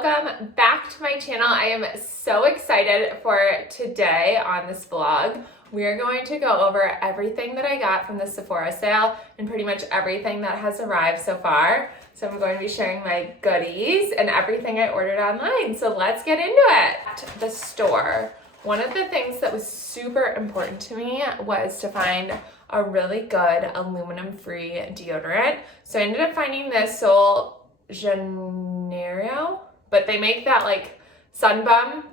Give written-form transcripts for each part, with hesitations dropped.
welcome back to my channel. I am so excited for today on this vlog. We are going to go over everything that I got from the Sephora sale and pretty much everything that has arrived so far. So I'm going to be sharing my goodies and everything I ordered online. So let's get into it. At the store, one of the things that was super important to me was to find a really good aluminum-free deodorant. So I ended up finding this Sol Janeiro, but they make that like sun bum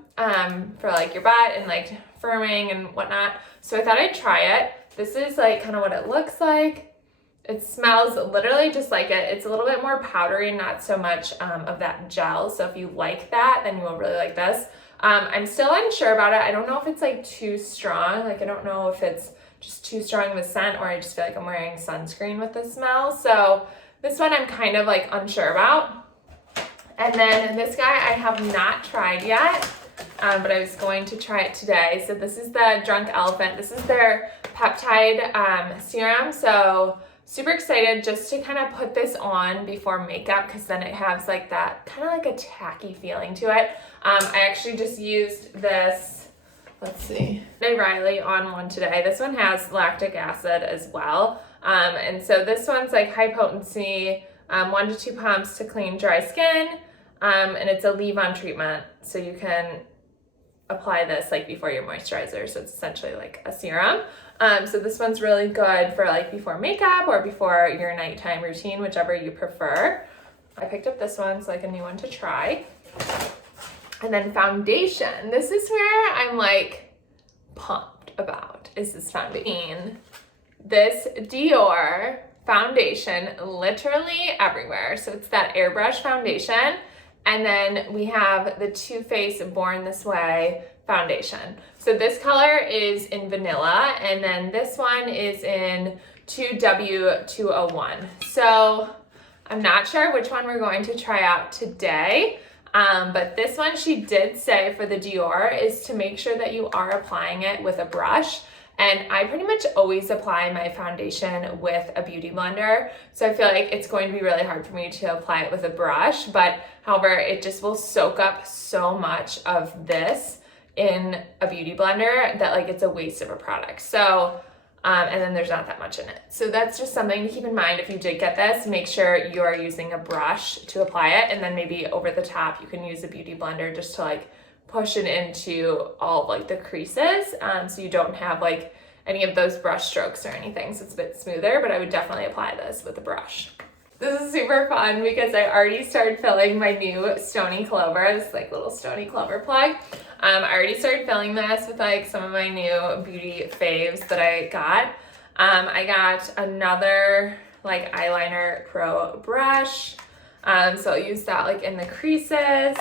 for like your butt and like firming and whatnot. So I thought I'd try it. This is like kind of what it looks like. It smells literally just like it. It's a little bit more powdery and not so much of that gel. So if you like that, then you will really like this. I'm still unsure about it. I don't know if it's like too strong. Like I don't know if it's just too strong of a scent or I just feel like I'm wearing sunscreen with the smell. So this one I'm kind of like unsure about. And then this guy I have not tried yet, but I was going to try it today. So this is the Drunk Elephant. This is their peptide serum. So super excited just to kind of put this on before makeup because then it has like that kind of like a tacky feeling to it. I actually just used this, let's see, Riley on one today. This one has lactic acid as well. And so this one's like high potency, 1 to 2 pumps to clean dry skin. And it's a leave-on treatment. So you can apply this like before your moisturizer. So it's essentially like a serum. So this one's really good for like before makeup or before your nighttime routine, whichever you prefer. I picked up this one, so like a new one to try. And then foundation. This is where I'm like pumped about, is this foundation. This Dior foundation literally everywhere. So it's that airbrush foundation. And then we have the Too Faced Born This Way foundation. So this color is in vanilla, and then this one is in 2W201. So I'm not sure which one we're going to try out today. But this one she did say for the Dior is to make sure that you are applying it with a brush. And I pretty much always apply my foundation with a beauty blender. So I feel like it's going to be really hard for me to apply it with a brush, but however, it just will soak up so much of this in a beauty blender that like it's a waste of a product. So, and then there's not that much in it. So that's just something to keep in mind if you did get this. Make sure you are using a brush to apply it, and then maybe over the top you can use a beauty blender just to like push it into all of like the creases, so you don't have like any of those brush strokes or anything, so it's a bit smoother, but I would definitely apply this with a brush. This is super fun because I already started filling my new Stony Clover, this like little Stony Clover plug. I already started filling this with like some of my new beauty faves that I got. I got another like eyeliner pro brush, so I'll use that like in the creases.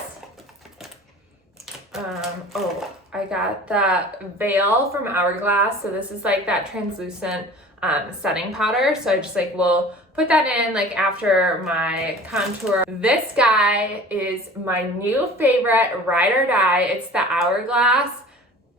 I got the Veil from Hourglass. So this is like that translucent setting powder. So I just like will put that in like after my contour. This guy is my new favorite ride or die. It's the Hourglass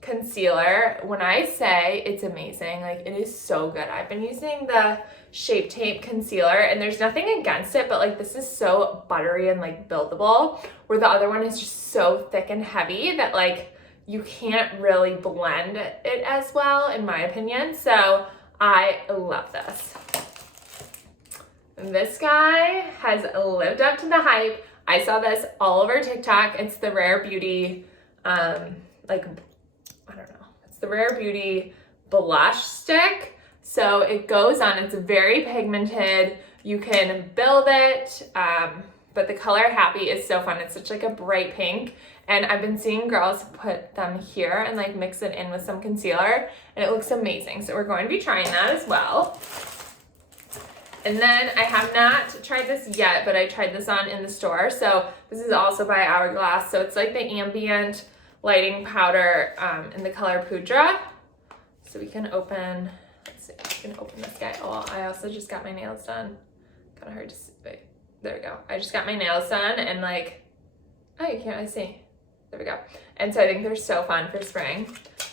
concealer. When I say it's amazing, like it is so good. I've been using the Shape Tape concealer and there's nothing against it, but like this is so buttery and like buildable, where the other one is just so thick and heavy that like you can't really blend it as well, in my opinion. So I love this. This guy has lived up to the hype. I saw this all over TikTok. It's the Rare Beauty, it's the Rare Beauty blush stick. So it goes on, it's very pigmented. You can build it, but the color Happy is so fun. It's such like a bright pink. And I've been seeing girls put them here and like mix it in with some concealer, and it looks amazing. So we're going to be trying that as well. And then I have not tried this yet, but I tried this on in the store. So this is also by Hourglass. So it's like the ambient lighting powder in the color Pudra. So we can open, let's see, we can open this guy. Oh, I also just got my nails done. Kind of hard to see, wait, there we go. I just got my nails done and like, oh, you can't really see. There we go. And so I think they're so fun for spring.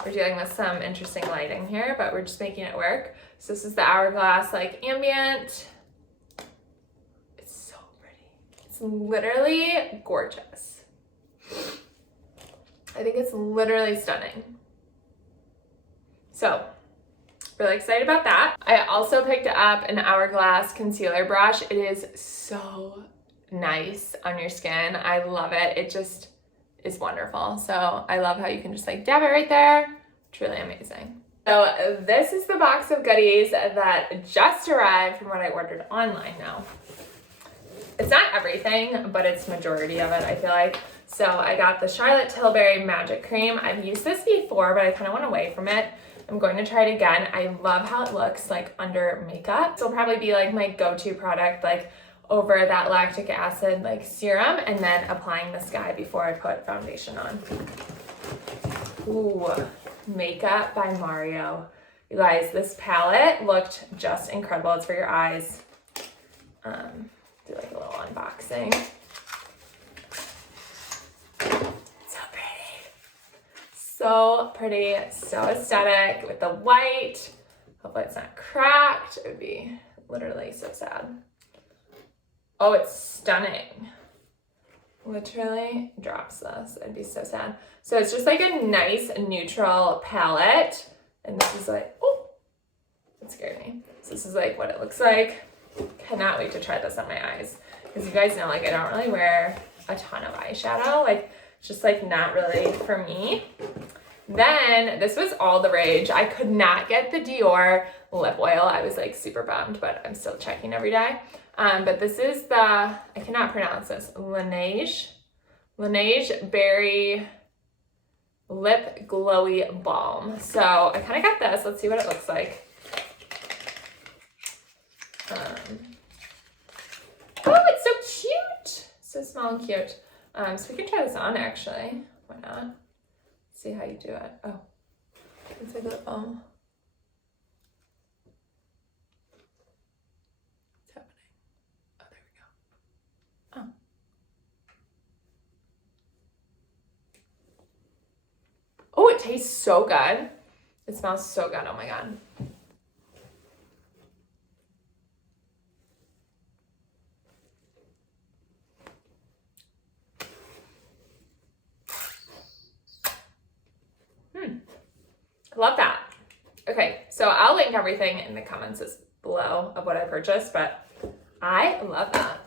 We're dealing with some interesting lighting here, but we're just making it work. So this is the Hourglass like ambient. It's so pretty. It's literally gorgeous. I think it's literally stunning. So, really excited about that. I also picked up an Hourglass concealer brush. It is so nice on your skin. I love it. It just is wonderful. So I love how you can just like dab it right there. Truly amazing. So this is the box of goodies that just arrived from what I ordered online now. It's not everything, but it's majority of it, I feel like. So I got the Charlotte Tilbury Magic Cream. I've used this before, but I kind of went away from it. I'm going to try it again. I love how it looks like under makeup. This will probably be like my go-to product, like over that lactic acid like serum, and then applying this guy before I put foundation on. Ooh, Makeup by Mario. You guys, this palette looked just incredible. It's for your eyes. Do like a little unboxing. So pretty, so aesthetic with the white. Hopefully it's not cracked. It would be literally so sad. Oh, it's stunning. Literally drops this. I'd be so sad. So it's just like a nice neutral palette. And this is like, oh, it scared me. So this is like what it looks like. Cannot wait to try this on my eyes. Because you guys know, like, I don't really wear a ton of eyeshadow. Like, it's just like not really for me. Then this was all the rage. I could not get the Dior lip oil. I was like super bummed, but I'm still checking every day. But this is the, I cannot pronounce this, Laneige Berry Lip Glowy Balm. So I kind of got this. Let's see what it looks like. Oh, it's so cute. So small and cute. So we can try this on actually. Why not? See how you do it. Oh, it's like lip balm. What's happening? Oh, there we go. Oh. Oh, it tastes so good. It smells so good. Oh my God. Love that. Okay, so I'll link everything in the comments below of what I purchased, but I love that.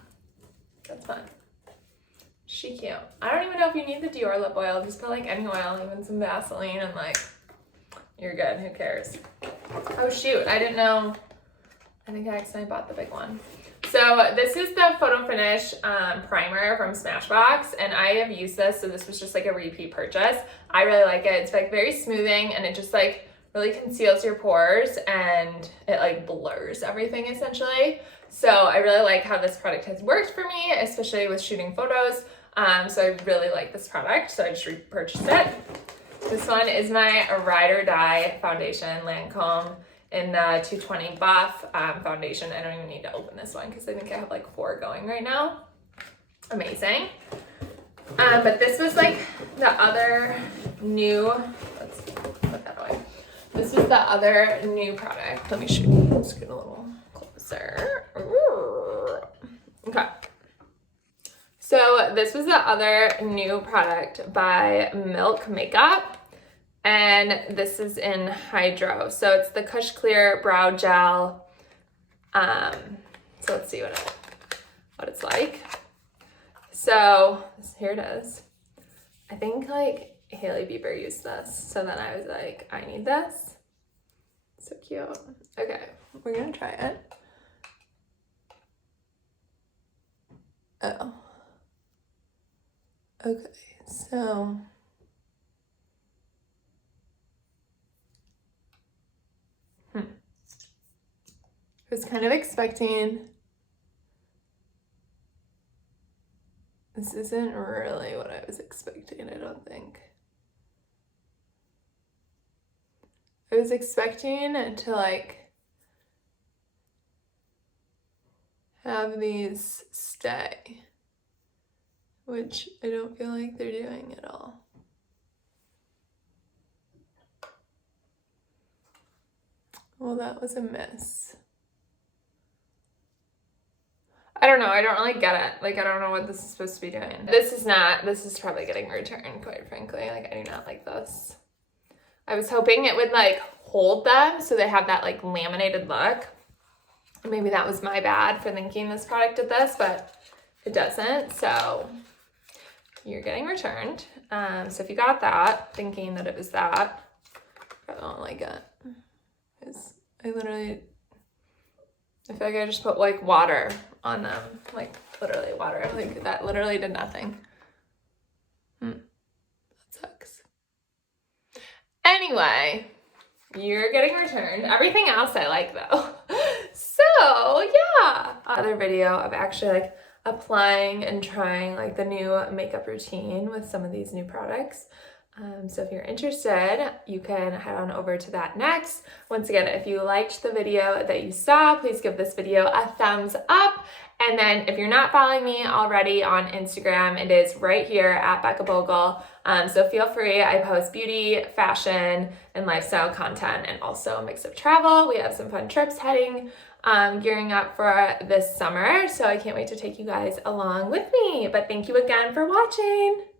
That's fun. She cute. I don't even know if you need the Dior lip oil. Just put like any oil, even some Vaseline, and like, you're good. Who cares? Oh shoot, I didn't know. I think I accidentally bought the big one. So this is the Photo Finish primer from Smashbox, and I have used this, so this was just like a repeat purchase. I really like it. It's like very smoothing, and it just like really conceals your pores, and it like blurs everything essentially. So I really like how this product has worked for me, especially with shooting photos. So I really like this product, so I just repurchased it. This one is my Ride or Die foundation, Lancome, in the 220 Buff foundation. I don't even need to open this one because I think I have like 4 going right now. Amazing. But this was like the other new, let's put that away. This was the other new product. Let me show you. Let's get a little closer. Okay. So this was the other new product by Milk Makeup. And this is in Hydro. So it's the Kush Clear Brow Gel. So let's see what it's like. So here it is. I think like Hailey Bieber used this. So then I was like, I need this. So cute. Okay, we're gonna try it. Oh. Okay, so. I was kind of expecting, this isn't really what I was expecting, I don't think. I was expecting to like have these stay, which I don't feel like they're doing at all. Well, that was a miss. I don't know. I don't really get it. Like, I don't know what this is supposed to be doing. This is probably getting returned, quite frankly. Like, I do not like this. I was hoping it would like hold them so they have that like laminated look. Maybe that was my bad for thinking this product did this, but it doesn't. So you're getting returned. So if you got that, thinking that it was that, probably won't like it. Because I feel like I just put like water on them. Like literally water. Like that literally did nothing. That sucks. Anyway, you're getting returned. Everything else I like though. So yeah. Other video of actually like applying and trying like the new makeup routine with some of these new products. So if you're interested, you can head on over to that next. Once again, if you liked the video that you saw, please give this video a thumbs up. And then if you're not following me already on Instagram, it is right here at Becca Bogle. So feel free. I post beauty, fashion, and lifestyle content, and also a mix of travel. We have some fun trips gearing up for this summer. So I can't wait to take you guys along with me. But thank you again for watching.